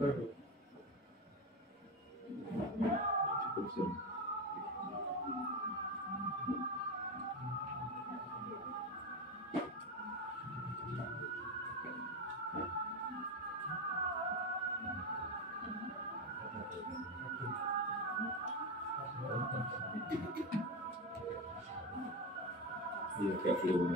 Iya, kayak film.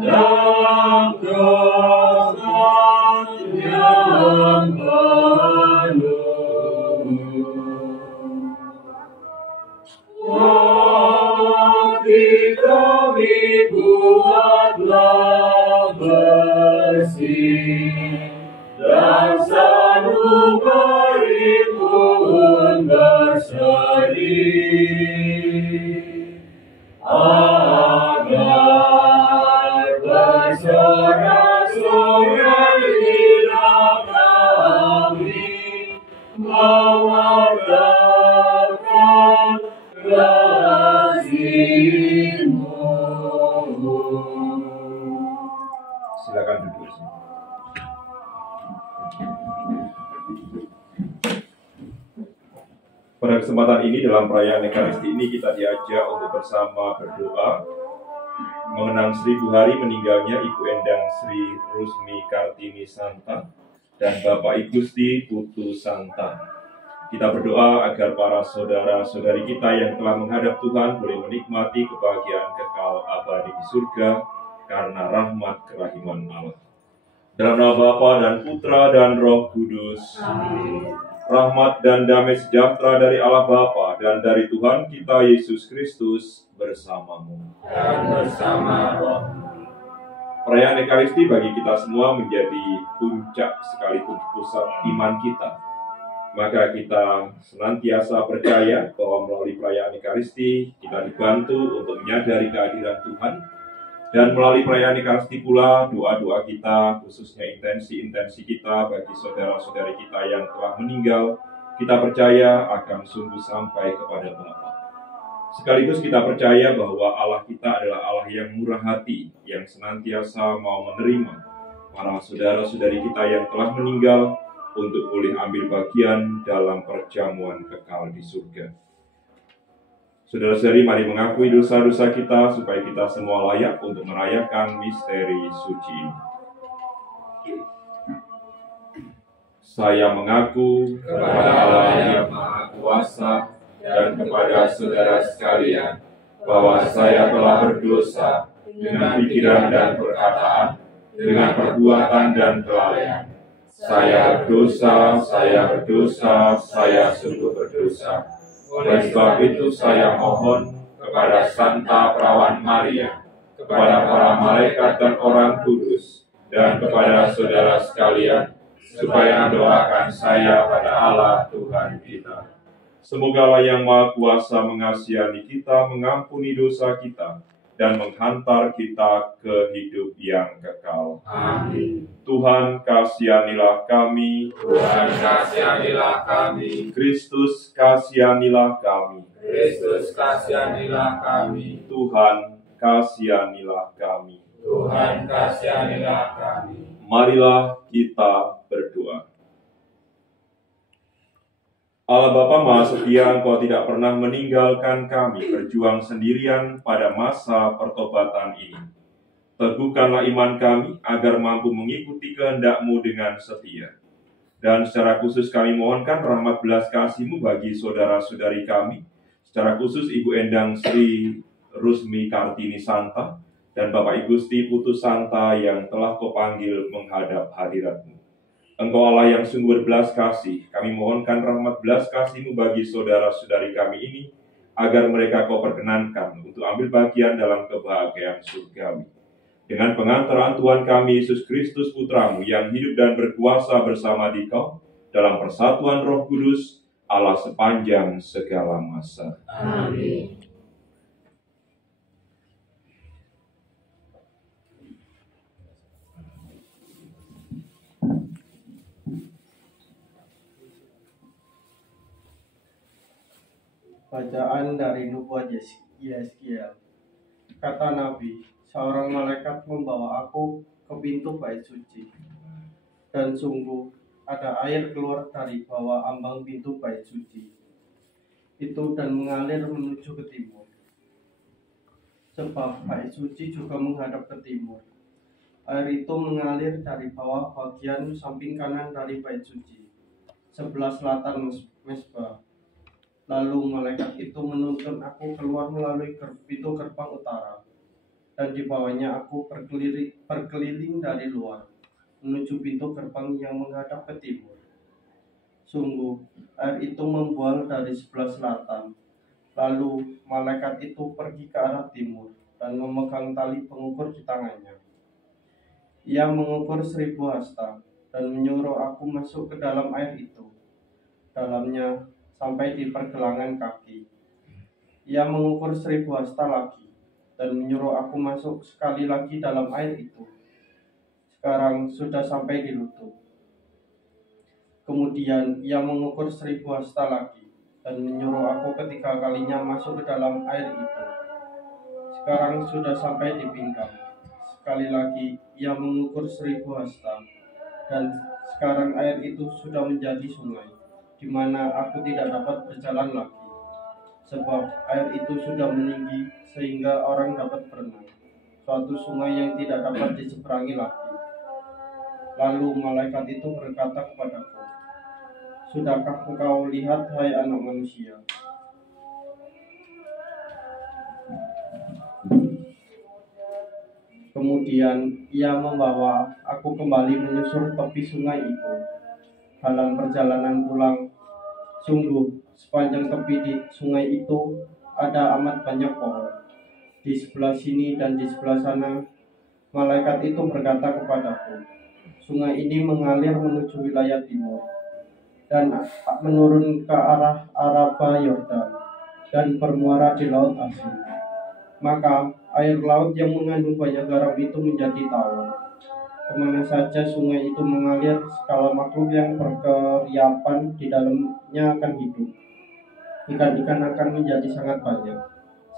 Dalam dosa berikut berseri agar bersorak-soraklah kami mewartakan kasih-Mu. Silakan duduk. Pada kesempatan ini dalam perayaan Ekaristi ini kita diajak untuk bersama berdoa mengenang 1000 hari meninggalnya Ibu Endang Sri Rusmi Kartini Santa dan Bapak Igusti Putu Santa. Kita berdoa agar para saudara-saudari kita yang telah menghadap Tuhan boleh menikmati kebahagiaan kekal abadi di surga karena rahmat kerahiman Allah. Dalam nama Bapa dan Putra dan Roh Kudus. Amin. Rahmat dan damai sejahtera dari Allah Bapa dan dari Tuhan kita Yesus Kristus bersamamu. Dan bersama Roh. Perayaan Ekaristi bagi kita semua menjadi puncak sekaligus pusat iman kita. Maka kita senantiasa percaya bahwa melalui perayaan Ekaristi kita dibantu untuk menyadari kehadiran Tuhan. Dan melalui perayaan Ekaristi pula doa-doa kita, khususnya intensi-intensi kita bagi saudara-saudari kita yang telah meninggal, kita percaya akan sungguh sampai kepada Bapa. Sekaligus kita percaya bahwa Allah kita adalah Allah yang murah hati, yang senantiasa mau menerima para saudara-saudari kita yang telah meninggal untuk boleh ambil bagian dalam perjamuan kekal di surga. Saudara-saudari, mari mengakui dosa-dosa kita supaya kita semua layak untuk merayakan misteri suci ini. Saya mengaku kepada Allah yang Maha Kuasa dan kepada saudara sekalian bahwa saya telah berdosa dengan pikiran dan perkataan, dengan perbuatan dan kelalaian. Saya berdosa, saya sungguh berdosa. Oleh sebab itu saya mohon kepada Santa Perawan Maria, kepada para malaikat dan orang kudus, dan kepada saudara sekalian, supaya mendoakan saya pada Allah Tuhan kita. Semoga Allah yang Maha Kuasa mengasihani kita, mengampuni dosa kita, dan menghantar kita ke hidup yang kekal. Amin. Tuhan kasihanilah kami. Tuhan kasihanilah kami. Kristus kasihanilah kami. Kristus kasihanilah kami. Tuhan kasihanilah kami. Tuhan kasihanilah kami. Marilah kita berdoa. Allah Bapa Maha Setia, Engkau tidak pernah meninggalkan kami berjuang sendirian pada masa pertobatan ini. Teguhkanlah iman kami agar mampu mengikuti kehendak-Mu dengan setia. Dan secara khusus kami mohonkan rahmat belas kasih-Mu bagi saudara-saudari kami, secara khusus Ibu Endang Sri Rusmi Kartini Santa dan Bapak Igusti Putu Santa yang telah Kau panggil menghadap hadirat-Mu. Engkau Allah yang sungguh berbelas kasih, kami mohonkan rahmat belas kasih-Mu bagi saudara-saudari kami ini, agar mereka Kau perkenankan untuk ambil bagian dalam kebahagiaan surgawi. Dengan pengantaran Tuhan kami Yesus Kristus Putra-Mu yang hidup dan berkuasa bersama Dikau dalam persatuan Roh Kudus, Allah sepanjang segala masa. Amin. Bacaan dari Nubuat Yeskiel. Kata Nabi, seorang malaikat membawa aku ke pintu bait suci. Dan sungguh, ada air keluar dari bawah ambang pintu bait suci itu dan mengalir menuju ke timur. Sebab bait suci juga menghadap ke timur. Air itu mengalir dari bawah bagian samping kanan dari bait suci, sebelah selatan mesbah. Lalu malaikat itu menuntun aku keluar melalui pintu gerbang utara, dan di bawahnya aku berkeliling dari luar, menuju pintu gerbang yang menghadap ke timur. Sungguh, air itu membual dari sebelah selatan. Lalu malaikat itu pergi ke arah timur, dan memegang tali pengukur di tangannya. Ia mengukur 1000 hasta, dan menyuruh aku masuk ke dalam air itu, dalamnya sampai di pergelangan kaki. Ia mengukur 1000 hasta lagi, dan menyuruh aku masuk sekali lagi dalam air itu. Sekarang sudah sampai di lutut. Kemudian ia mengukur 1000 hasta lagi, dan menyuruh aku ketiga kalinya masuk ke dalam air itu. Sekarang sudah sampai di pinggang. Sekali lagi ia mengukur 1000 hasta, dan sekarang air itu sudah menjadi sungai, di mana aku tidak dapat berjalan lagi, sebab air itu sudah meninggi sehingga orang dapat berenang, suatu sungai yang tidak dapat diseberangi lagi. Lalu malaikat itu berkata kepadaku, "Sudahkah engkau lihat, hai anak manusia?" Kemudian ia membawa aku kembali menyusur tepi sungai itu. Dalam perjalanan pulang, sungguh sepanjang tepi di sungai itu ada amat banyak pohon. Di sebelah sini dan di sebelah sana, malaikat itu berkata kepadaku, "Sungai ini mengalir menuju wilayah timur dan menurun ke arah Araba Yordan dan bermuara di Laut Asin. Maka air laut yang mengandung banyak garam itu menjadi tawar. Kemana saja sungai itu mengalir, segala makhluk yang berkeriapan di dalamnya akan hidup. Ikan-ikan akan menjadi sangat banyak,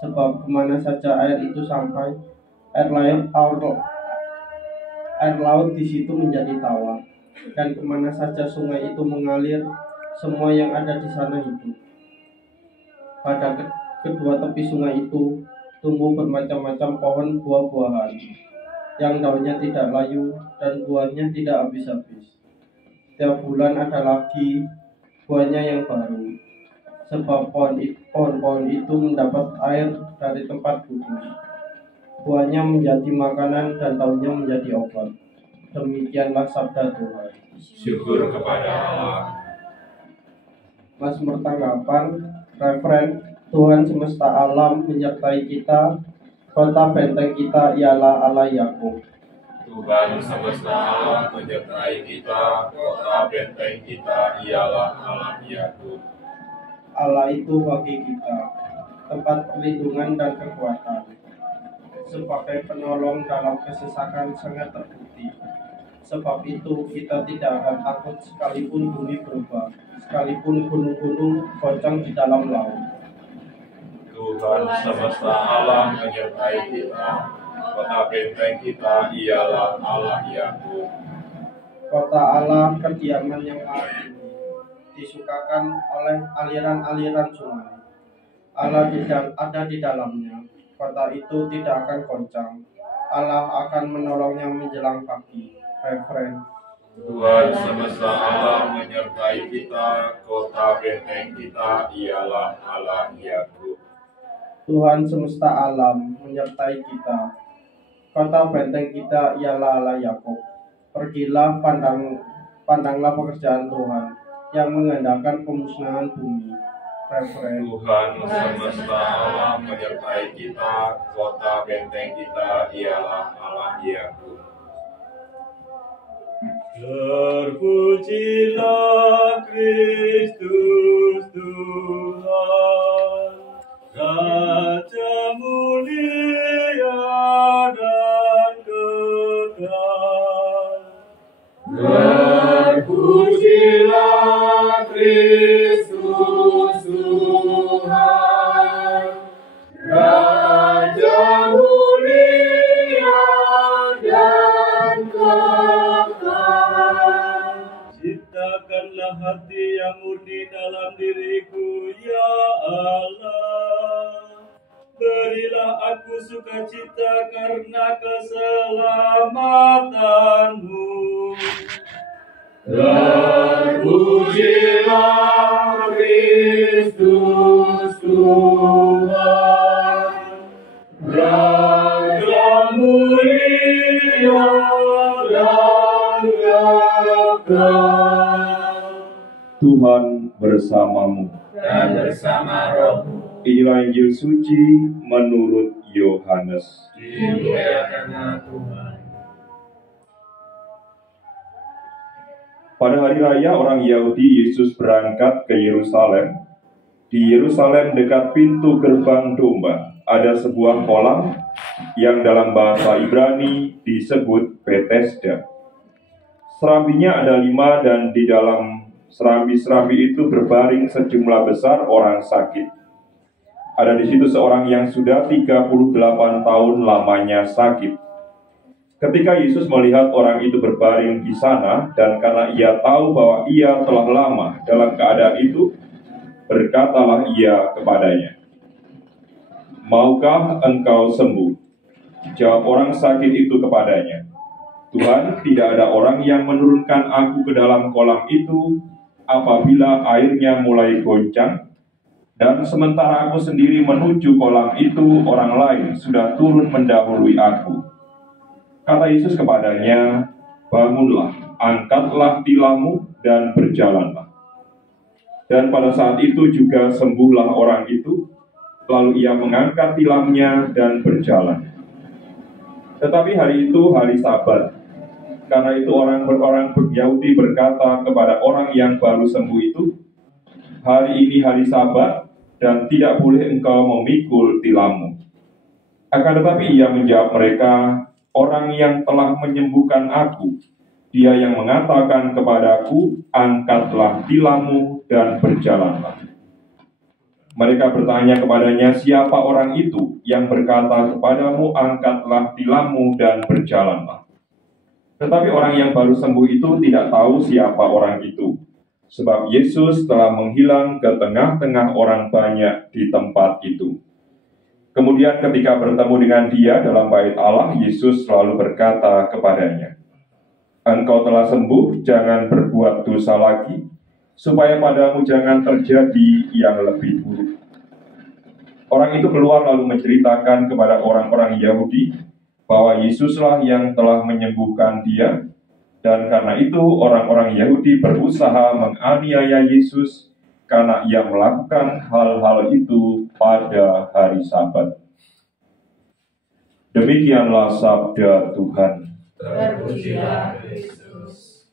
sebab kemana saja air itu sampai, air laut di situ menjadi tawar. Dan kemana saja sungai itu mengalir, semua yang ada di sana hidup. Pada kedua tepi sungai itu tumbuh bermacam-macam pohon buah-buahan, yang daunnya tidak layu dan buahnya tidak habis-habis. Setiap bulan ada lagi buahnya yang baru, sebab pohon-pohon itu mendapat air dari tempat kudus. Buahnya menjadi makanan dan daunnya menjadi obat. Demikianlah sabda Tuhan. Syukur kepada Allah. Mazmur tanggapan, referen, Tuhan semesta alam menyertai kita, kota benteng kita ialah Allah Yakub. Tuhan semesta alam menyertai kita, kota benteng kita ialah Allah Yakub. Allah itu bagi kita tempat perlindungan dan kekuatan, sebagai penolong dalam kesesakan sangat terbukti. Sebab itu kita tidak akan takut sekalipun bumi berubah, sekalipun gunung-gunung goncang di dalam laut. Tuhan semesta alam menyertai kita, kota benteng kita ialah Allah Yakub. Kota Allah kediaman yang maha tinggi, disukakan oleh aliran-aliran sungai. Allah ada di dalamnya, kota itu tidak akan goncang. Allah akan menolongnya menjelang pagi. Referen. Tuhan semesta alam menyertai kita, kota benteng kita ialah Allah Yakub. Tuhan semesta alam menyertai kita, kota benteng kita ialah Allah Yakub. Pergilah, pandanglah pekerjaan Tuhan yang mengandalkan pemusnahan bumi. Referen. Tuhan semesta alam menyertai kita, kota benteng kita ialah Allah Yakub. Terpujilah Kristus Tuhan, Raja mulia dan kekal. Terpujilah Kristus Tuhan, Raja mulia dan kekal. Ciptakanlah hati yang murni dalam diriku, ya Allah. Berilah aku sukacita karena keselamatanmu. Terpujilah Kristus Tuhan, Raja mulia dan kekal. Tuhan bersamamu. Dan bersama rohmu. Inilah Injil suci menurut Yohanes. Dimuliakanlah Tuhan. Pada hari raya orang Yahudi, Yesus berangkat ke Yerusalem. Di Yerusalem dekat pintu gerbang domba, ada sebuah kolam yang dalam bahasa Ibrani disebut Bethesda. Serambinya ada 5 dan di dalam serambi-serambi itu berbaring sejumlah besar orang sakit. Ada di situ seorang yang sudah 38 tahun lamanya sakit. Ketika Yesus melihat orang itu berbaring di sana, dan karena ia tahu bahwa ia telah lama dalam keadaan itu, berkatalah ia kepadanya, "Maukah engkau sembuh?" Jawab orang sakit itu kepadanya, "Tuhan, tidak ada orang yang menurunkan aku ke dalam kolam itu apabila airnya mulai goncang, dan sementara aku sendiri menuju kolam itu, orang lain sudah turun mendahului aku." Kata Yesus kepadanya, "Bangunlah, angkatlah tilammu dan berjalanlah." Dan pada saat itu juga sembuhlah orang itu, lalu ia mengangkat tilamnya dan berjalan. Tetapi hari itu hari Sabat. Karena itu orang Yahudi berkata kepada orang yang baru sembuh itu, "Hari ini hari Sabat, dan tidak boleh engkau memikul tilammu." Akan tetapi ia menjawab mereka, "Orang yang telah menyembuhkan aku, Dia yang mengatakan kepadaku, angkatlah tilammu dan berjalanlah." Mereka bertanya kepadanya, "Siapa orang itu yang berkata kepadamu, angkatlah tilammu dan berjalanlah?" Tetapi orang yang baru sembuh itu tidak tahu siapa orang itu, sebab Yesus telah menghilang ke tengah-tengah orang banyak di tempat itu. Kemudian ketika bertemu dengan dia dalam bait Allah, Yesus selalu berkata kepadanya, "Engkau telah sembuh, jangan berbuat dosa lagi, supaya padamu jangan terjadi yang lebih buruk." Orang itu keluar lalu menceritakan kepada orang-orang Yahudi bahwa Yesuslah yang telah menyembuhkan dia, dan karena itu orang-orang Yahudi berusaha menganiaya Yesus karena ia melakukan hal-hal itu pada hari Sabat. Demikianlah sabda Tuhan. Terpujilah Kristus.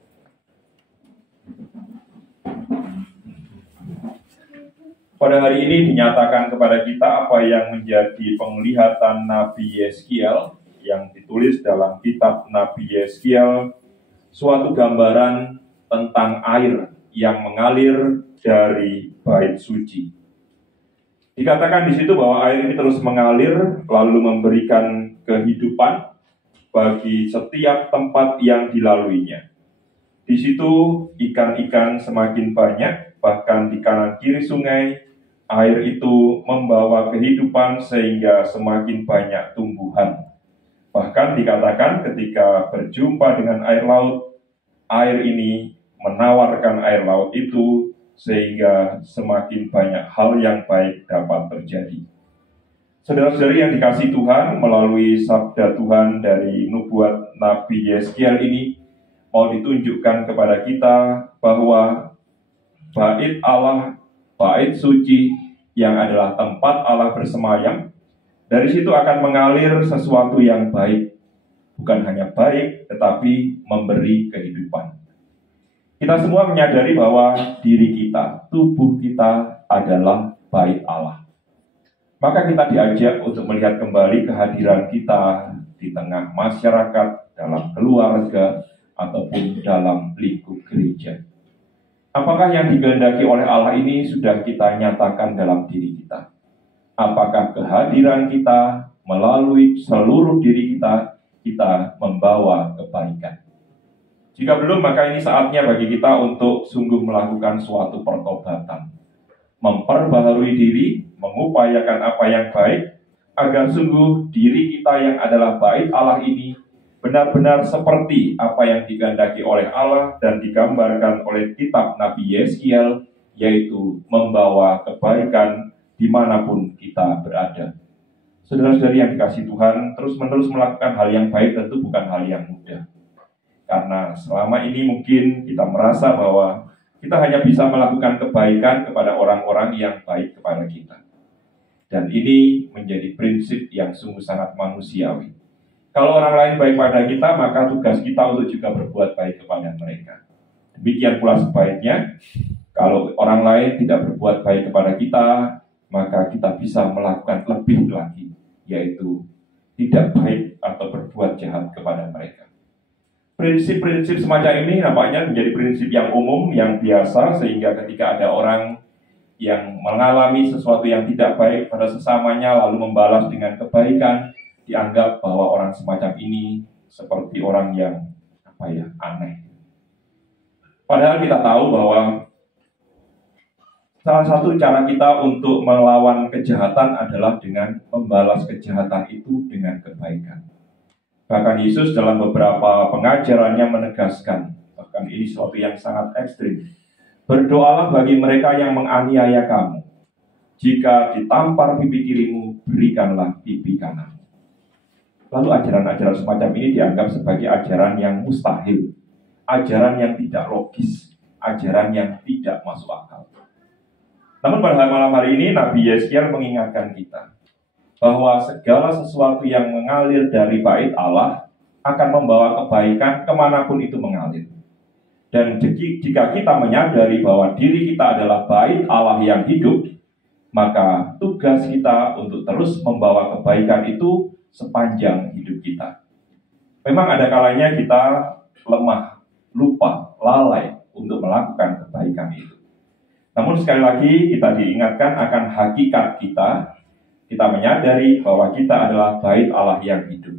Pada hari ini dinyatakan kepada kita apa yang menjadi penglihatan Nabi Yeskiel yang ditulis dalam kitab Nabi Yeskiel, suatu gambaran tentang air yang mengalir dari bait suci. Dikatakan di situ bahwa air ini terus mengalir lalu memberikan kehidupan bagi setiap tempat yang dilaluinya. Di situ ikan-ikan semakin banyak, bahkan di kanan kiri sungai, air itu membawa kehidupan sehingga semakin banyak tumbuhan. Bahkan dikatakan ketika berjumpa dengan air laut, air ini menawarkan air laut itu sehingga semakin banyak hal yang baik dapat terjadi. Saudara-saudari yang dikasihi Tuhan, melalui sabda Tuhan dari nubuat Nabi Yeskiel ini mau ditunjukkan kepada kita bahwa bait Allah, bait suci yang adalah tempat Allah bersemayam, dari situ akan mengalir sesuatu yang baik. Bukan hanya baik, tetapi memberi kehidupan. Kita semua menyadari bahwa diri kita, tubuh kita adalah bait Allah. Maka kita diajak untuk melihat kembali kehadiran kita di tengah masyarakat, dalam keluarga, ataupun dalam lingkup gereja. Apakah yang dikehendaki oleh Allah ini sudah kita nyatakan dalam diri kita? Apakah kehadiran kita melalui seluruh diri kita membawa kebaikan? Jika belum, maka ini saatnya bagi kita untuk sungguh melakukan suatu pertobatan, memperbaharui diri, mengupayakan apa yang baik, agar sungguh diri kita yang adalah bait Allah ini benar-benar seperti apa yang dikehendaki oleh Allah dan digambarkan oleh kitab Nabi Yeskiel, yaitu membawa kebaikan dimanapun kita berada. Saudara-saudari yang dikasihi Tuhan, terus-menerus melakukan hal yang baik tentu bukan hal yang mudah. Karena selama ini mungkin kita merasa bahwa kita hanya bisa melakukan kebaikan kepada orang-orang yang baik kepada kita. Dan ini menjadi prinsip yang sungguh sangat manusiawi. Kalau orang lain baik pada kita, maka tugas kita untuk juga berbuat baik kepada mereka. Demikian pula sebaiknya, kalau orang lain tidak berbuat baik kepada kita, maka kita bisa melakukan lebih lagi, yaitu tidak baik atau berbuat jahat kepada mereka. Prinsip-prinsip semacam ini nampaknya menjadi prinsip yang umum, yang biasa, sehingga ketika ada orang yang mengalami sesuatu yang tidak baik pada sesamanya, lalu membalas dengan kebaikan, dianggap bahwa orang semacam ini seperti orang yang aneh. Padahal kita tahu bahwa salah satu cara kita untuk melawan kejahatan adalah dengan membalas kejahatan itu dengan kebaikan. Bahkan Yesus dalam beberapa pengajarannya menegaskan, bahkan ini sesuatu yang sangat ekstrim, berdoalah bagi mereka yang menganiaya kamu. Jika ditampar pipi kirimu, berikanlah pipi kananmu. Lalu ajaran-ajaran semacam ini dianggap sebagai ajaran yang mustahil, ajaran yang tidak logis, ajaran yang tidak masuk akal. Namun pada malam hari ini Nabi Yeskiel mengingatkan kita bahwa segala sesuatu yang mengalir dari bait Allah akan membawa kebaikan kemanapun itu mengalir. Dan jika kita menyadari bahwa diri kita adalah bait Allah yang hidup, maka tugas kita untuk terus membawa kebaikan itu sepanjang hidup kita. Memang ada kalanya kita lemah, lupa, lalai untuk melakukan kebaikan itu. Namun sekali lagi kita diingatkan akan hakikat kita. Kita menyadari bahwa kita adalah bait Allah yang hidup.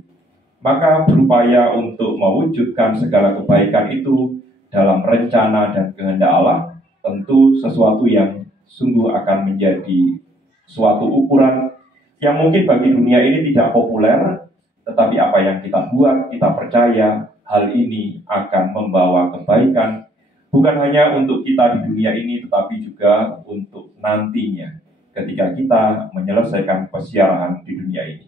Maka berupaya untuk mewujudkan segala kebaikan itu dalam rencana dan kehendak Allah, tentu sesuatu yang sungguh akan menjadi suatu ukuran yang mungkin bagi dunia ini tidak populer, tetapi apa yang kita buat, kita percaya hal ini akan membawa kebaikan, bukan hanya untuk kita di dunia ini, tetapi juga untuk nantinya ketika kita menyelesaikan pesiaran di dunia ini.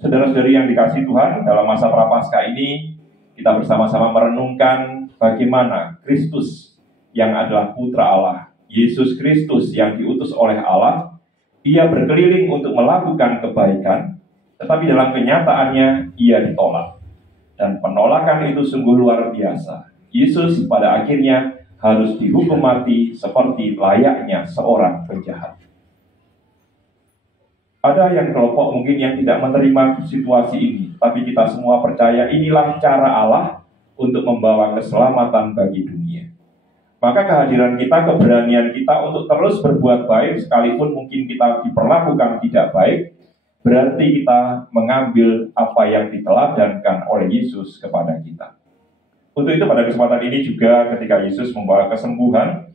Saudara-saudari yang dikasihi Tuhan, dalam masa Prapaskah ini, kita bersama-sama merenungkan bagaimana Kristus yang adalah Putra Allah, Yesus Kristus yang diutus oleh Allah, Ia berkeliling untuk melakukan kebaikan, tetapi dalam kenyataannya Ia ditolak. Dan penolakan itu sungguh luar biasa. Yesus pada akhirnya harus dihukum mati seperti layaknya seorang penjahat. Ada yang kelompok mungkin yang tidak menerima situasi ini, tapi kita semua percaya inilah cara Allah untuk membawa keselamatan bagi dunia. Maka kehadiran kita, keberanian kita untuk terus berbuat baik, sekalipun mungkin kita diperlakukan tidak baik, berarti kita mengambil apa yang diteladankan oleh Yesus kepada kita. Untuk itu pada kesempatan ini juga ketika Yesus membawa kesembuhan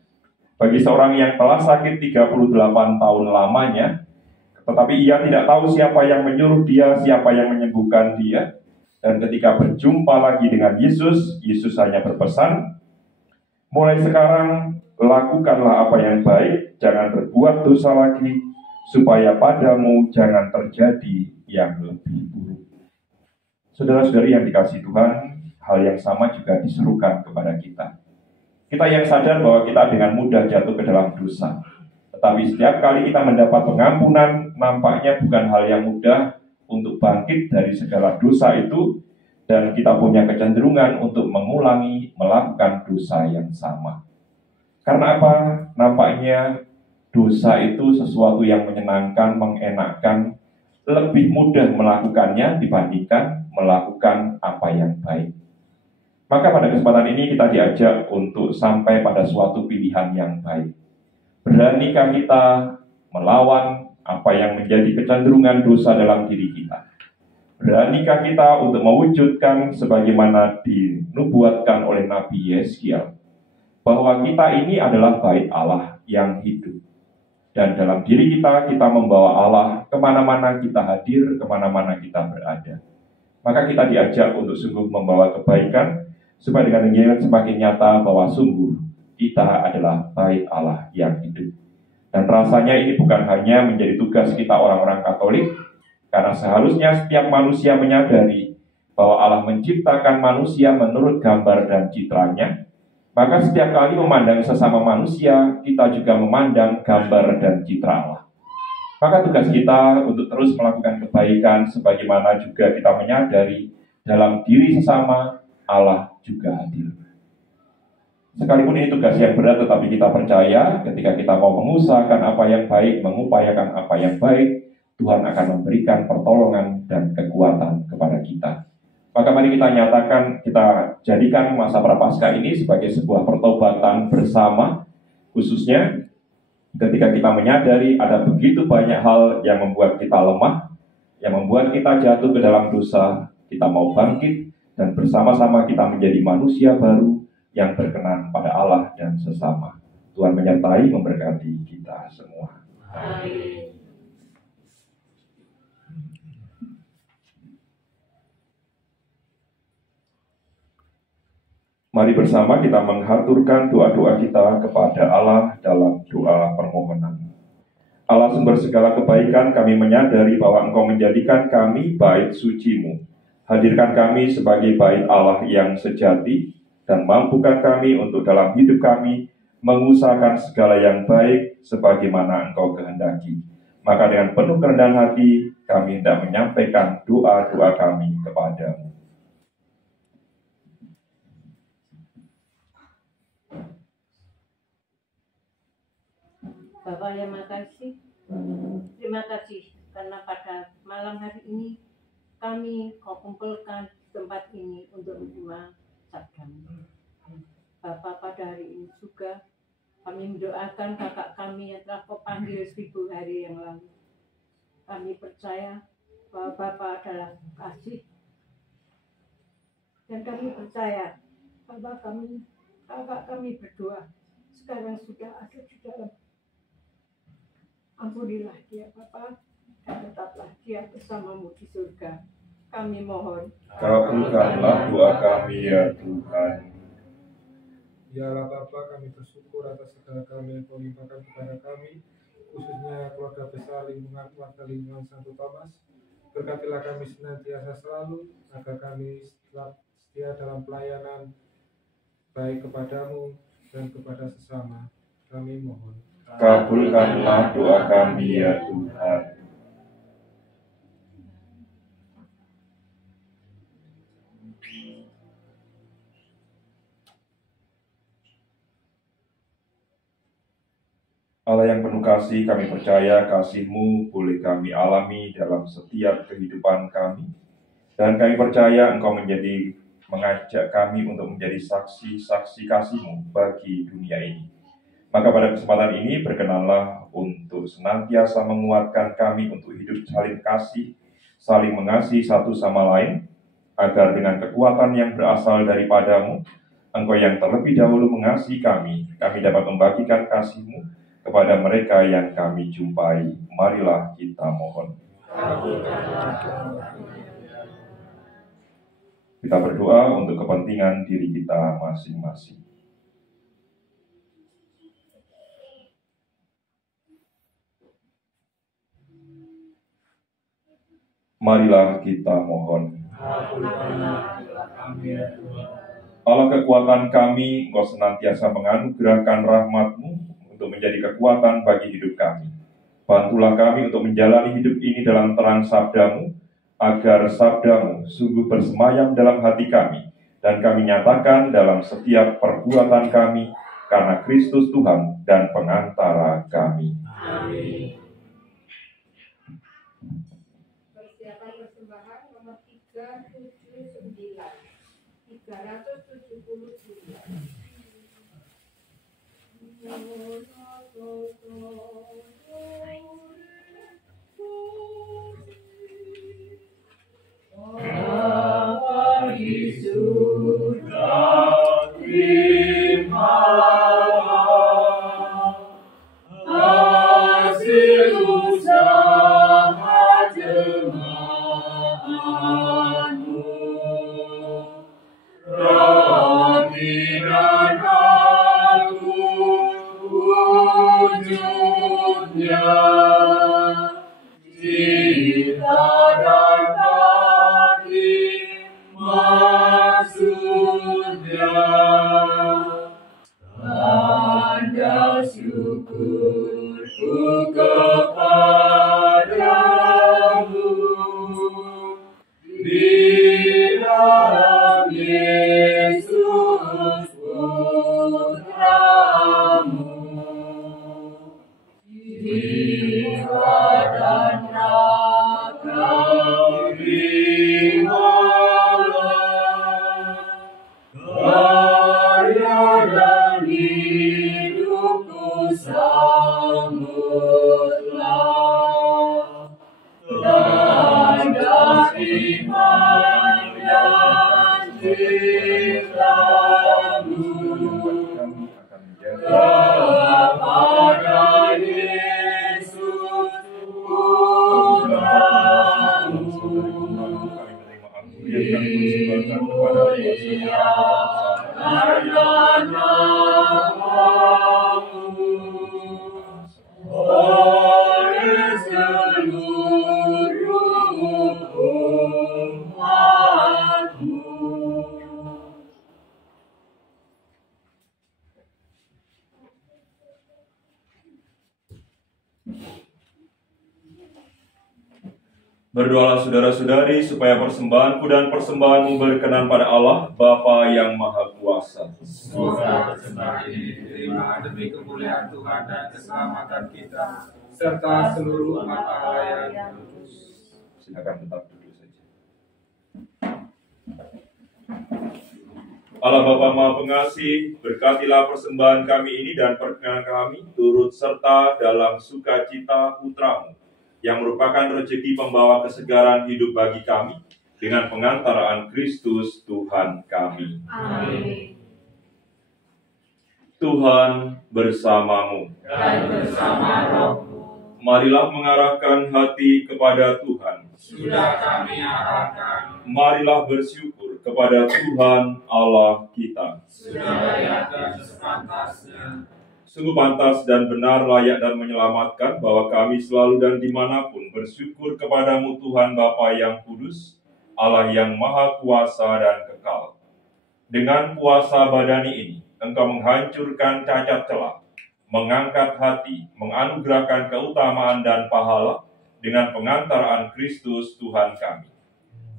bagi seorang yang telah sakit 38 tahun lamanya, tetapi ia tidak tahu siapa yang menyuruh dia, siapa yang menyembuhkan dia. Dan ketika berjumpa lagi dengan Yesus, Yesus hanya berpesan, mulai sekarang lakukanlah apa yang baik, jangan berbuat dosa lagi, supaya padamu jangan terjadi yang lebih buruk. Saudara-saudari yang dikasihi Tuhan, hal yang sama juga diserukan kepada kita. Kita yang sadar bahwa kita dengan mudah jatuh ke dalam dosa. Tetapi setiap kali kita mendapat pengampunan, nampaknya bukan hal yang mudah untuk bangkit dari segala dosa itu, dan kita punya kecenderungan untuk mengulangi melakukan dosa yang sama. Karena apa? Nampaknya dosa itu sesuatu yang menyenangkan, mengenakkan, lebih mudah melakukannya dibandingkan melakukan apa yang baik. Maka pada kesempatan ini kita diajak untuk sampai pada suatu pilihan yang baik. Beranikah kita melawan apa yang menjadi kecenderungan dosa dalam diri kita? Beranikah kita untuk mewujudkan sebagaimana dinubuatkan oleh Nabi Yeskiel, bahwa kita ini adalah bait Allah yang hidup. Dan dalam diri kita membawa Allah kemana-mana kita hadir, kemana-mana kita berada. Maka kita diajak untuk sungguh membawa kebaikan, supaya dengan demikian semakin nyata bahwa sungguh kita adalah bait Allah yang hidup. Dan rasanya ini bukan hanya menjadi tugas kita orang-orang Katolik, karena seharusnya setiap manusia menyadari bahwa Allah menciptakan manusia menurut gambar dan citranya. Maka setiap kali memandang sesama manusia, kita juga memandang gambar dan citra Allah. Maka tugas kita untuk terus melakukan kebaikan, sebagaimana juga kita menyadari dalam diri sesama Allah juga hadir. Sekalipun ini tugas yang berat, tetapi kita percaya ketika kita mau mengusahakan apa yang baik, mengupayakan apa yang baik, Tuhan akan memberikan pertolongan dan kekuatan kepada kita. Maka mari kita nyatakan, kita jadikan masa Prapaskah ini sebagai sebuah pertobatan bersama, khususnya ketika kita menyadari ada begitu banyak hal yang membuat kita lemah, yang membuat kita jatuh ke dalam dosa. Kita mau bangkit dan bersama-sama kita menjadi manusia baru yang berkenan pada Allah dan sesama. Tuhan menyertai, memberkati kita semua. Amin. Mari bersama kita menghaturkan doa-doa kita kepada Allah dalam doa permohonan. Allah sumber segala kebaikan, kami menyadari bahwa Engkau menjadikan kami bait suci-Mu. Hadirkan kami sebagai bait Allah yang sejati, dan mampukan kami untuk dalam hidup kami mengusahakan segala yang baik sebagaimana Engkau kehendaki. Maka dengan penuh kerendahan hati, kami hendak menyampaikan doa-doa kami kepadamu. Bapak yang makasih, terima kasih karena pada malam hari ini kami kau kumpulkan tempat ini untuk menerima sabdamu. Bapak, pada hari ini juga kami mendoakan kakak kami yang telah kau panggil 1000 hari yang lalu. Kami percaya bahwa Bapak adalah kasih, dan kami percaya bahwa kakak kami berdoa sekarang sudah ada di dalam. Ampunilah dia, Bapa, dan tetaplah dia bersamamu di surga. Kami mohon. Kabulkanlah doa kami ya Tuhan. Ya Allah Bapa, kami bersyukur atas segala kami yang Kau limpahkan kepada kami, khususnya keluarga besar lingkungan warga lingkungan Santo Thomas. Berkatilah kami senantiasa selalu, agar kami setia dalam pelayanan baik kepadamu dan kepada sesama. Kami mohon. Kabulkanlah doa kami ya Tuhan. Allah yang penuh kasih, kami percaya kasih-Mu boleh kami alami dalam setiap kehidupan kami. Dan kami percaya Engkau mengajak kami untuk menjadi saksi-saksi kasih-Mu bagi dunia ini. Maka pada kesempatan ini berkenanlah untuk senantiasa menguatkan kami untuk hidup saling kasih, saling mengasihi satu sama lain, agar dengan kekuatan yang berasal daripada-Mu, Engkau yang terlebih dahulu mengasihi kami dapat membagikan kasih-Mu kepada mereka yang kami jumpai. Marilah kita mohon. Kita berdoa untuk kepentingan diri kita masing-masing. Marilah kita mohon. Allah kekuatan kami, Engkau senantiasa menganugerahkan rahmat-Mu untuk menjadi kekuatan bagi hidup kami. Bantulah kami untuk menjalani hidup ini dalam terang sabda-Mu, agar sabda-Mu sungguh bersemayam dalam hati kami, dan kami nyatakan dalam setiap perbuatan kami, karena Kristus Tuhan dan pengantara kami. Amin. Persiapan persembahan nomor 379. 379. Bapa di surga, terimalah hasil usaha jemaat-Mu. Roti dan aku wujudnya, cinta dan maksudnya, tanda syukurku kepadamu di dalam Yesus Putra. jiwa dan raga, terimalah karya dan hidupku, sambutlah tanda iman dan cintamu kepada Yesus Putramu. Karena namamu oleh seluruh umatmu. Berdoalah saudara-saudari supaya persembahanku dan persembahanmu berkenan pada Allah, Bapa yang Maha Kuasa. Semoga persembahan ini diterima demi kemuliaan Tuhan dan keselamatan kita, serta seluruh umat Allah yang kudus. Silakan tetap duduk saja. Allah Bapa Maha Pengasih, berkatilah persembahan kami ini dan perkenan kami turut serta dalam sukacita Putramu, yang merupakan rezeki pembawa kesegaran hidup bagi kami, dengan pengantaraan Kristus Tuhan kami. Amin. Tuhan bersamamu. Dan bersama rohmu, Marilah mengarahkan hati kepada Tuhan. sudah kami arahkan, Marilah bersyukur kepada Tuhan Allah kita. sudah layak dan sepantasnya. Sungguh pantas dan benar, layak dan menyelamatkan bahwa kami selalu dan dimanapun bersyukur kepadamu Tuhan Bapa yang kudus, Allah yang maha kuasa dan kekal. Dengan kuasa badani ini, Engkau menghancurkan cacat celah, mengangkat hati, menganugerahkan keutamaan dan pahala dengan pengantaraan Kristus Tuhan kami.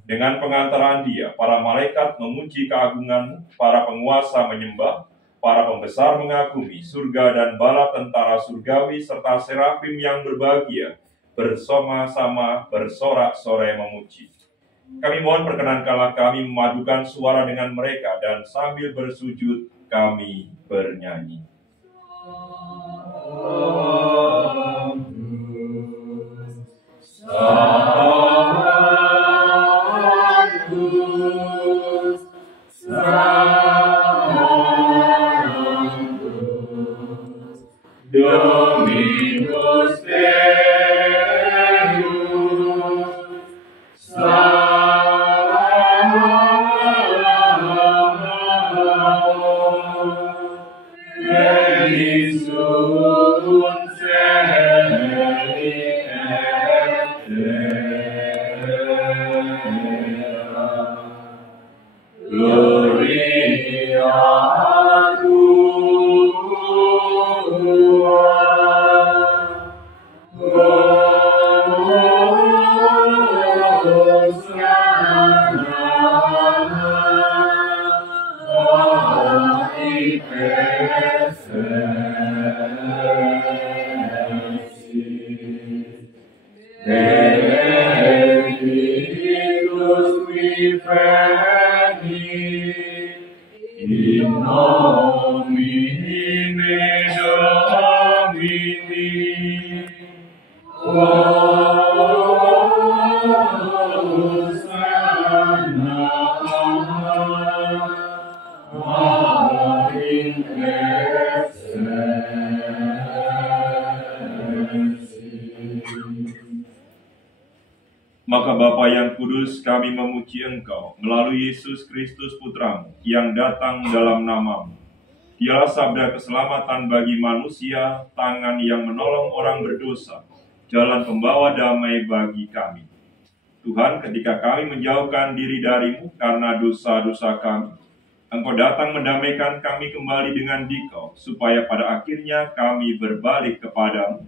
Dengan pengantaraan Dia, para malaikat memuji keagungan-Mu, para penguasa menyembah, para pembesar mengagumi, surga dan bala tentara surgawi serta serafim yang berbahagia bersama-sama bersorak-sorai memuji. Kami mohon perkenankanlah kami memadukan suara dengan mereka dan sambil bersujud kami bernyanyi. Dominus Deus, benedictum celi et terra, gloria Benedictus qui veni, in nomine Domini, Hosanna in excelsis. Maka Bapa yang kudus, kami memuji Engkau melalui Yesus Kristus Putramu yang datang dalam nama-Mu. Dialah sabda keselamatan bagi manusia, tangan yang menolong orang berdosa, jalan pembawa damai bagi kami. Tuhan, ketika kami menjauhkan diri dari-Mu karena dosa-dosa kami, Engkau datang mendamaikan kami kembali dengan Dikau, supaya pada akhirnya kami berbalik kepadamu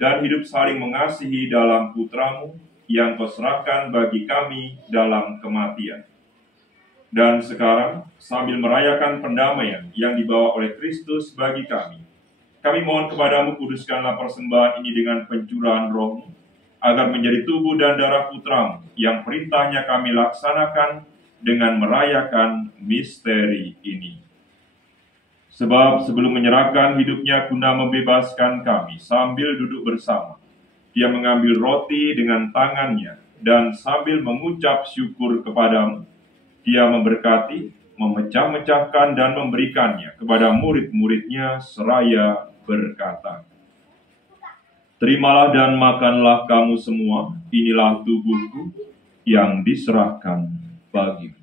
dan hidup saling mengasihi dalam Putramu yang Kau serahkan bagi kami dalam kematian. Dan sekarang, sambil merayakan pendamaian yang dibawa oleh Kristus bagi kami, Kami mohon kepadamu, kuduskanlah persembahan ini dengan pencurahan roh-Mu, agar menjadi tubuh dan darah Putramu, yang perintahnya kami laksanakan dengan merayakan misteri ini. Sebab sebelum menyerahkan hidupnya guna membebaskan kami, sambil duduk bersama, Dia mengambil roti dengan tangannya, dan sambil mengucap syukur kepadamu, Dia memberkati, memecah-mecahkan dan memberikannya kepada murid-muridnya seraya berkata, "Terimalah dan makanlah kamu semua, inilah tubuhku yang diserahkan bagimu."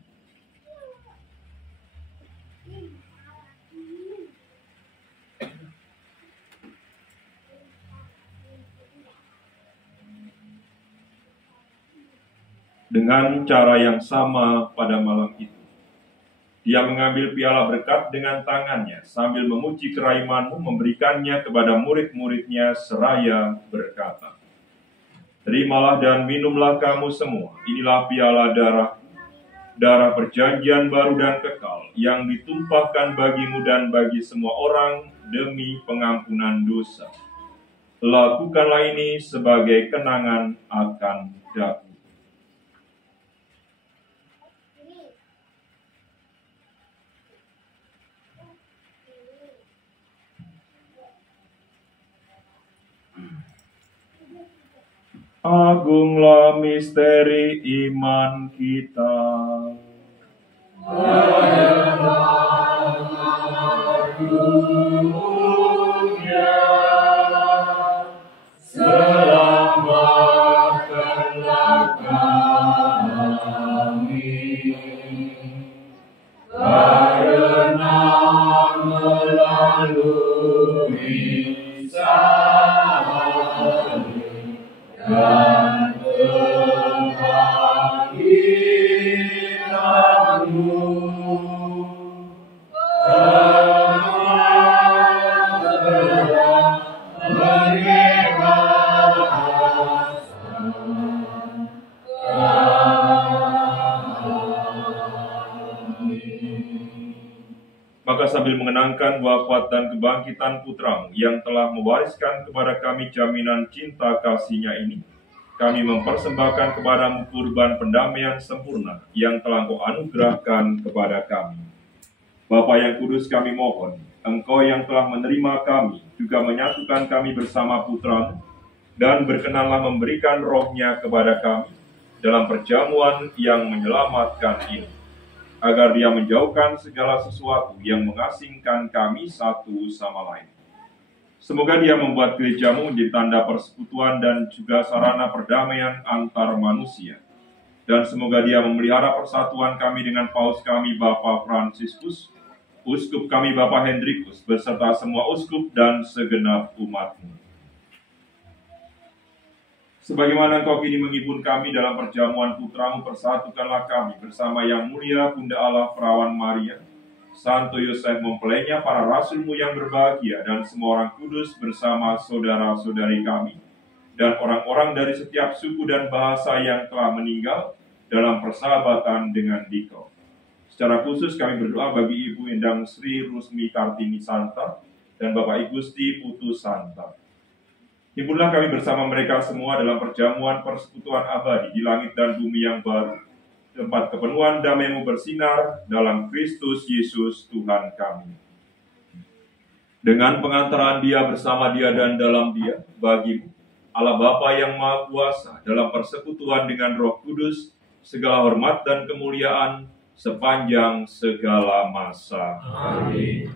Dengan cara yang sama pada malam itu, Dia mengambil piala berkat dengan tangannya, sambil memuji keraiman-Mu, memberikannya kepada murid-muridnya seraya berkata, "Terimalah dan minumlah kamu semua, inilah piala darah perjanjian baru dan kekal, yang ditumpahkan bagimu dan bagi semua orang demi pengampunan dosa. Lakukanlah ini sebagai kenangan akan aku." Agunglah misteri iman kita. Selamatkanlah kami, karena melalui salib dan kebangkitan-Mu, Maka sambil mengenangkan wafat dan kebangkitan Putra-Mu yang telah mewariskan kepada kami jaminan cinta kasih-Nya ini, kami mempersembahkan kepadamu kurban pendamaian sempurna yang telah Engkau anugerahkan kepada kami. Bapa yang kudus, kami mohon, Engkau yang telah menerima kami, juga menyatukan kami bersama Putra-Mu, dan berkenanlah memberikan roh-Nya kepada kami dalam perjamuan yang menyelamatkan ini, agar Dia menjauhkan segala sesuatu yang mengasingkan kami satu sama lain. Semoga Dia membuat gereja-Mu menjadi tanda persekutuan dan juga sarana perdamaian antar manusia. Dan semoga Dia memelihara persatuan kami dengan Paus kami Bapak Fransiskus, Uskup kami Bapak Hendrikus, beserta semua uskup dan segenap umat-Mu. Sebagaimana Engkau kini menghibur kami dalam perjamuan Putra-Mu, persatukanlah kami bersama Yang Mulia Bunda Allah Perawan Maria, Santo Yosef mempelainya, para rasul-Mu yang berbahagia, dan semua orang kudus bersama saudara-saudari kami, dan orang-orang dari setiap suku dan bahasa yang telah meninggal dalam persahabatan dengan Dikau. Secara khusus kami berdoa bagi Ibu Endang Sri Rusmi Kartini Santa dan Bapak Igusti Putu Santa. Himpunlah kami bersama mereka semua dalam perjamuan persekutuan abadi di langit dan bumi yang baru, tempat kepenuhan damai-Mu bersinar dalam Kristus Yesus Tuhan kami. Dengan pengantaran Dia, bersama Dia, dan dalam Dia, bagi-Mu, Allah Bapa yang Maha Kuasa, dalam persekutuan dengan Roh Kudus, segala hormat dan kemuliaan sepanjang segala masa. Amin.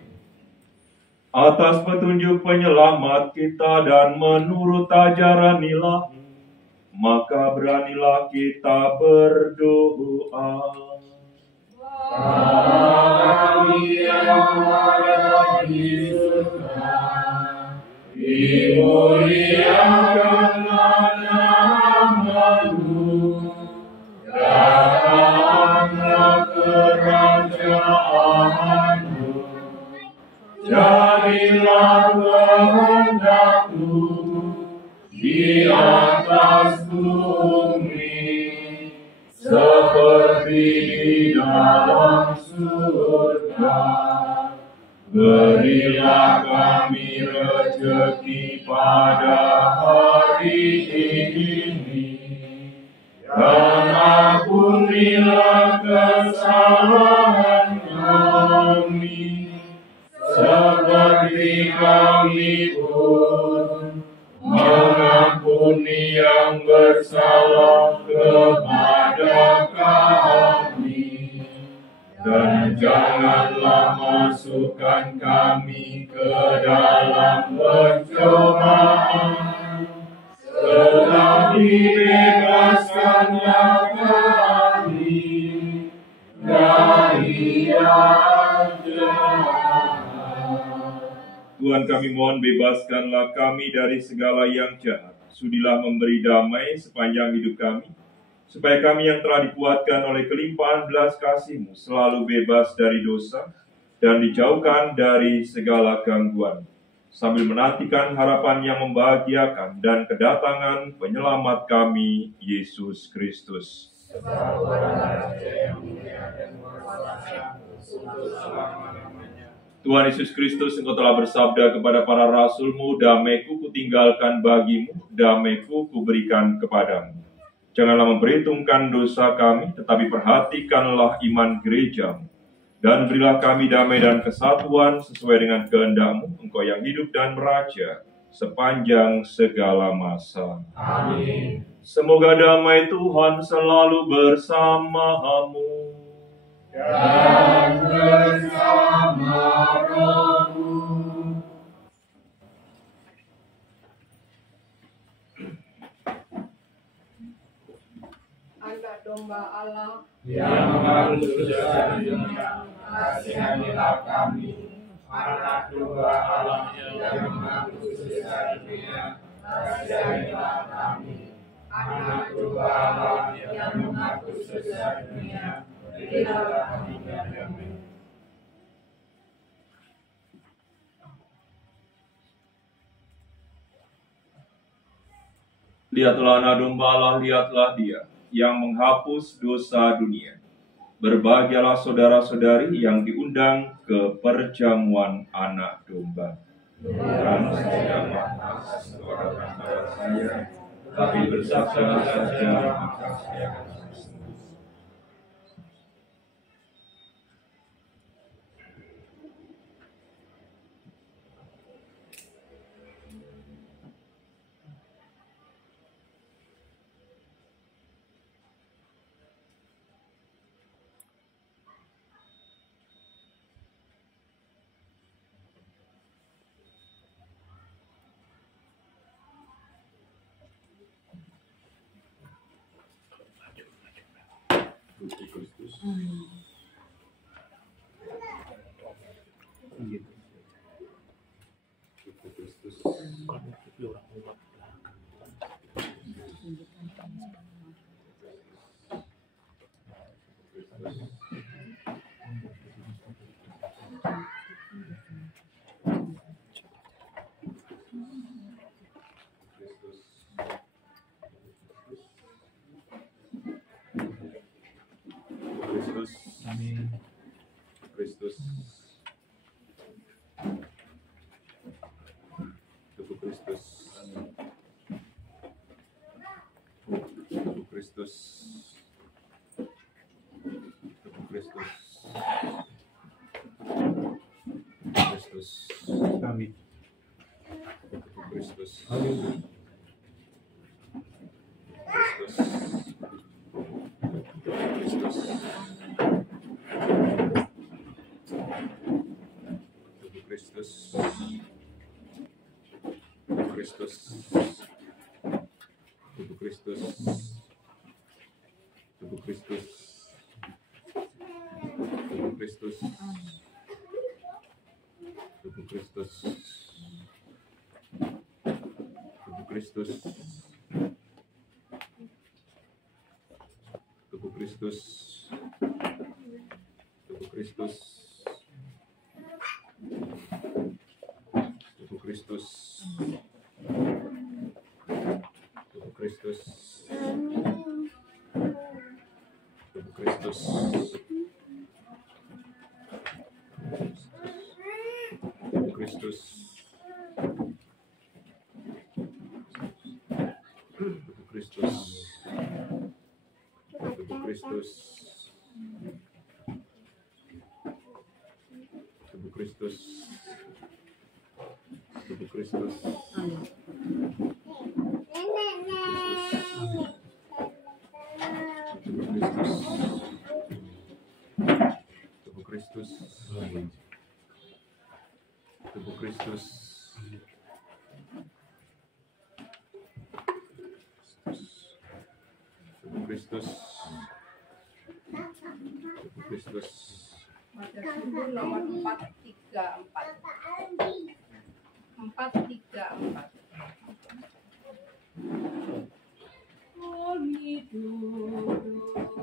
Atas petunjuk penyelamat kita dan menurut ajaran ilahi, maka beranilah kita berdoa. Kami yang ada di surga, dimuliakanlah nama-Mu, datanglah kerajaan-Mu, jadilah kehendak-Mu di atas bumi seperti di dalam surga. Berilah kami rezeki pada hari ini, dan ampunilah kesalahan kami, seperti kami pun mengampuni yang bersalah kepada kami. Dan janganlah masukkan kami ke dalam pencobaan, tetapi bebaskanlah kami dari yang jahat. Tuhan, kami mohon bebaskanlah kami dari segala yang jahat. Sudilah memberi damai sepanjang hidup kami, supaya kami yang telah dikuatkan oleh kelimpahan belas kasih-Mu selalu bebas dari dosa dan dijauhkan dari segala gangguan, sambil menantikan harapan yang membahagiakan dan kedatangan penyelamat kami, Yesus Kristus. Sebab Tuhan Raja yang mulia dan berkuasa untuk selama-lamanya. Tuhan Yesus Kristus, Engkau telah bersabda kepada para rasul-Mu, damai-Ku kutinggalkan bagimu, damai-Ku kuberikan kepadamu. Janganlah memperhitungkan dosa kami, tetapi perhatikanlah iman gereja-Mu. Dan berilah kami damai dan kesatuan sesuai dengan kehendak-Mu, Engkau yang hidup dan meraja sepanjang segala masa. Amin. Semoga damai Tuhan selalu bersamamu. Dan bersama rohmu. Anak domba Allah Yang mengambil dosa dunia, kasihanilah kami. Anak domba Allah yang mengambil dosa dunia, kasihanilah kami. Anak domba Allah yang mengambil dosa dunia, berilah kami damai. Lihatlah anak domba Allah, lihatlah Dia yang menghapus dosa dunia. Berbahagialah saudara-saudari yang diundang ke perjamuan anak domba. Bukan saya atas keluarga saya, tapi bersabar saja maka saya akan sembuh. Amin. Kristus. Tubuh Kristus. Tubuh Kristus. Tubuh Kristus. Kristus. Amin. Tubuh Kristus. Amin. Kristus. Kristus. Kristus, Kristus, tubuh Kristus, tubuh Kristus, tubuh Kristus, tubuh Kristus, tubuh Kristus, tubuh Kristus, tubuh Kristus. Tubuh Kristus, tubuh Kristus, tubuh Kristus, tubuh Kristus, Kristus. Tubuh Kristus. Tubuh Kristus. Tubuh Kristus. Tubuh Kristus. Tubuh Kristus. Tubuh Kristus. Tubuh Kristus. Pada sumber nomor 434. 434. Kami duduk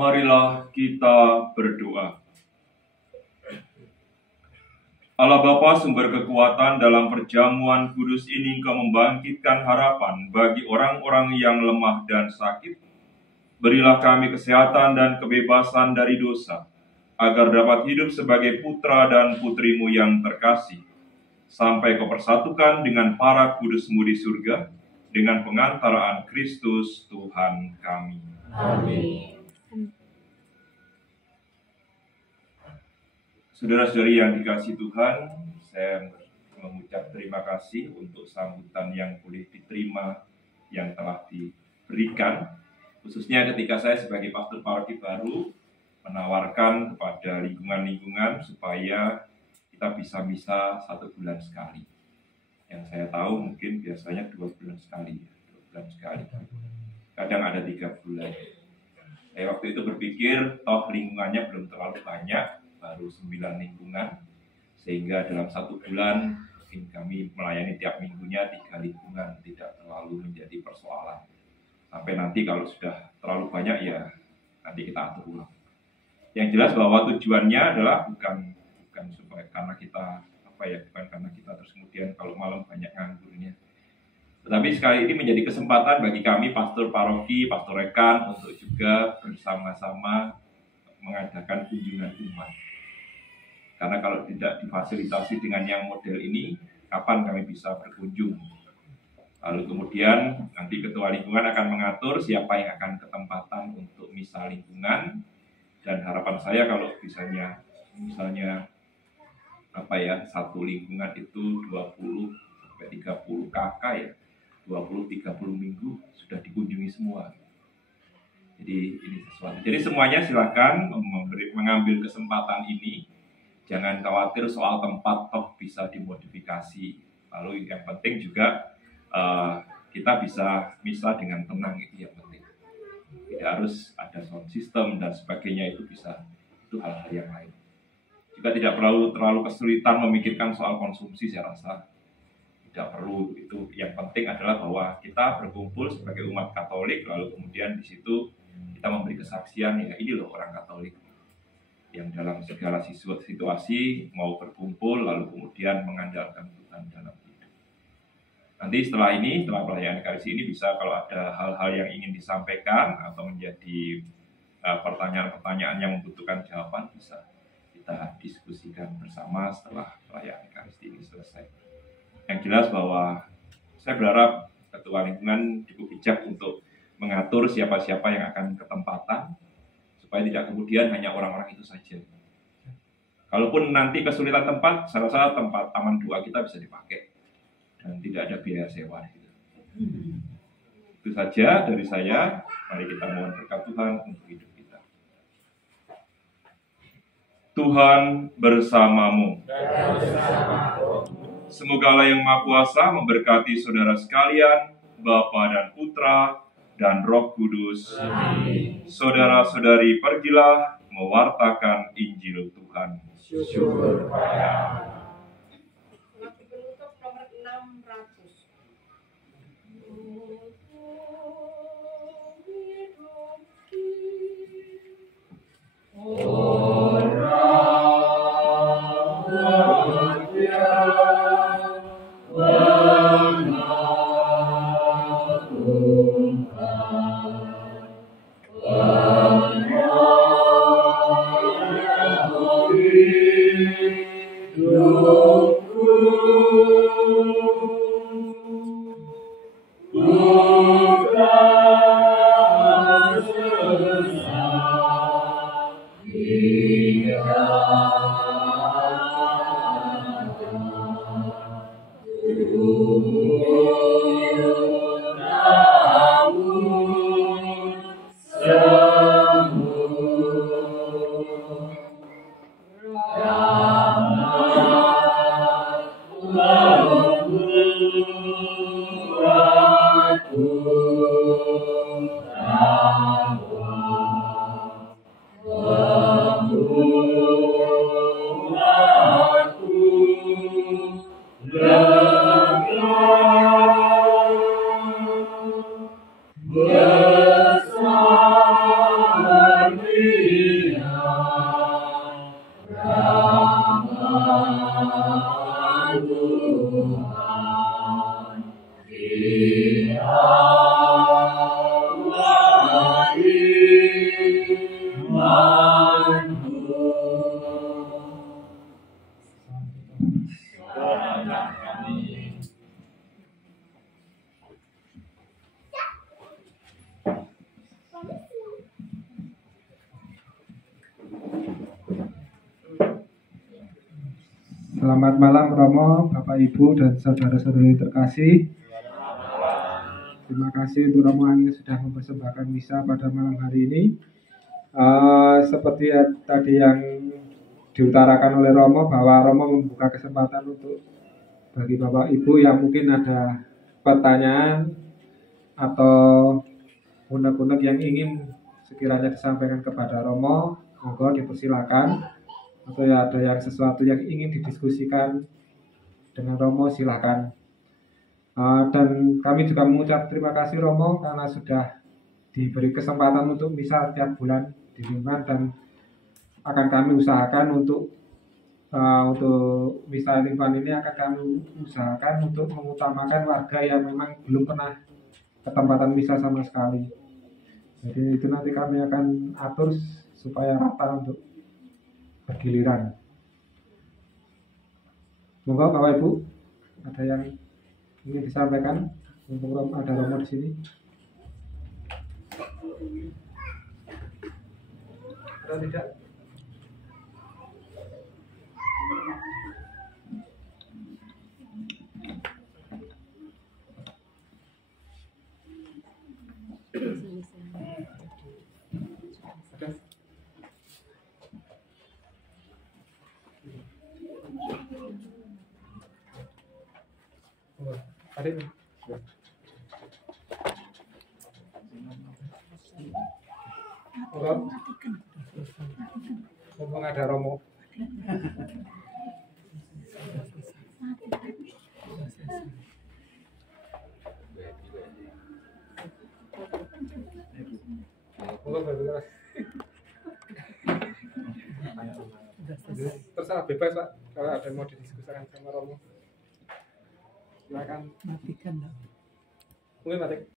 Marilah kita berdoa. Allah Bapa, sumber kekuatan dalam perjamuan kudus ini, Engkau membangkitkan harapan bagi orang-orang yang lemah dan sakit. Berilah kami kesehatan dan kebebasan dari dosa, agar dapat hidup sebagai putra dan putrimu yang terkasih, sampai Kau persatukan dengan para kudus-Mu di surga, dengan pengantaraan Kristus Tuhan kami. Amin. Saudara-saudari yang dikasihi Tuhan, saya mengucap terima kasih untuk sambutan yang boleh diterima yang telah diberikan, khususnya ketika saya sebagai pastor paroki baru menawarkan kepada lingkungan-lingkungan supaya kita bisa 1 bulan sekali. Yang saya tahu mungkin biasanya 2 bulan sekali, 2 bulan sekali. Kadang ada 3 bulan. Saya waktu itu berpikir, toh lingkungannya belum terlalu banyak, baru 9 lingkungan, sehingga dalam 1 bulan mungkin kami melayani tiap minggunya 3 lingkungan, tidak terlalu menjadi persoalan. Sampai nanti kalau sudah terlalu banyak ya nanti kita atur ulang. Yang jelas bahwa tujuannya adalah bukan supaya karena kita bukan karena kita terus kemudian kalau malam banyak nganggurnya. Tetapi sekali ini menjadi kesempatan bagi kami pastor paroki, pastor rekan untuk juga bersama-sama mengadakan kunjungan umat. Karena kalau tidak difasilitasi dengan yang model ini, kapan kami bisa berkunjung? Lalu kemudian nanti ketua lingkungan akan mengatur siapa yang akan ketempatan untuk misa lingkungan. Dan harapan saya kalau misalnya satu lingkungan itu 20 sampai 30 KK ya, 20-30 minggu sudah dikunjungi semua. Jadi ini sesuatu. Jadi semuanya silakan mengambil kesempatan ini. Jangan khawatir soal tempat, toh bisa dimodifikasi. Lalu yang penting juga kita bisa misa dengan tenang, itu yang penting. Tidak harus ada sound system dan sebagainya, itu bisa, itu hal-hal yang lain. Juga tidak terlalu kesulitan memikirkan soal konsumsi, saya rasa tidak perlu. Itu yang penting adalah bahwa kita berkumpul sebagai umat Katolik, lalu kemudian di situ kita memberi kesaksian, ya ini loh orang Katolik yang dalam segala situasi mau berkumpul lalu kemudian mengandalkan Tuhan dalam hidup. Nanti setelah pelayanan Ekaristi ini bisa, kalau ada hal-hal yang ingin disampaikan atau menjadi pertanyaan-pertanyaan yang membutuhkan jawaban, bisa kita diskusikan bersama setelah pelayanan Ekaristi ini selesai. Yang jelas bahwa saya berharap Ketua Lingkungan cukup bijak untuk mengatur siapa-siapa yang akan ketempatan, supaya tidak kemudian hanya orang-orang itu saja. Kalaupun nanti kesulitan tempat, saya rasa tempat taman doa kita bisa dipakai dan tidak ada biaya sewa. Itu saja dari saya. Mari kita mohon berkat Tuhan untuk hidup kita. Tuhan bersamamu. Semoga Allah yang Maha Kuasa memberkati saudara sekalian, Bapa dan Putra dan Roh Kudus. Amin. Saudara-saudari, pergilah mewartakan Injil Tuhan. Syukur kepada Lagu penutup nomor 600. Selamat malam Romo, Bapak Ibu dan saudara-saudari terkasih. Terima kasih untuk Romo yang sudah mempersembahkan misa pada malam hari ini. Seperti tadi yang diutarakan oleh Romo, bahwa Romo membuka kesempatan untuk bagi Bapak Ibu yang mungkin ada pertanyaan atau unek-unek yang ingin sekiranya disampaikan kepada Romo, monggo dipersilakan. Atau ya ada yang sesuatu yang ingin didiskusikan dengan Romo, silakan. Dan kami juga mengucap terima kasih Romo karena sudah diberi kesempatan untuk misa tiap bulan di lingkungan, dan akan kami usahakan untuk misa lingkungan ini akan kami usahakan untuk mengutamakan warga yang memang belum pernah ketempatan misa sama sekali. Jadi itu nanti kami akan atur supaya rata untuk bergiliran. Monggo Bapak Ibu, ada yang ingin disampaikan untuk ada Romo di sini? Atau tidak? Ada nih. Romo. Ngomong ada Romo. Ngomong berbicara. Terserah bebas Pak, kalau ada yang mau didiskusikan sama Romo. Silakan. Matikan. Mungkin mati.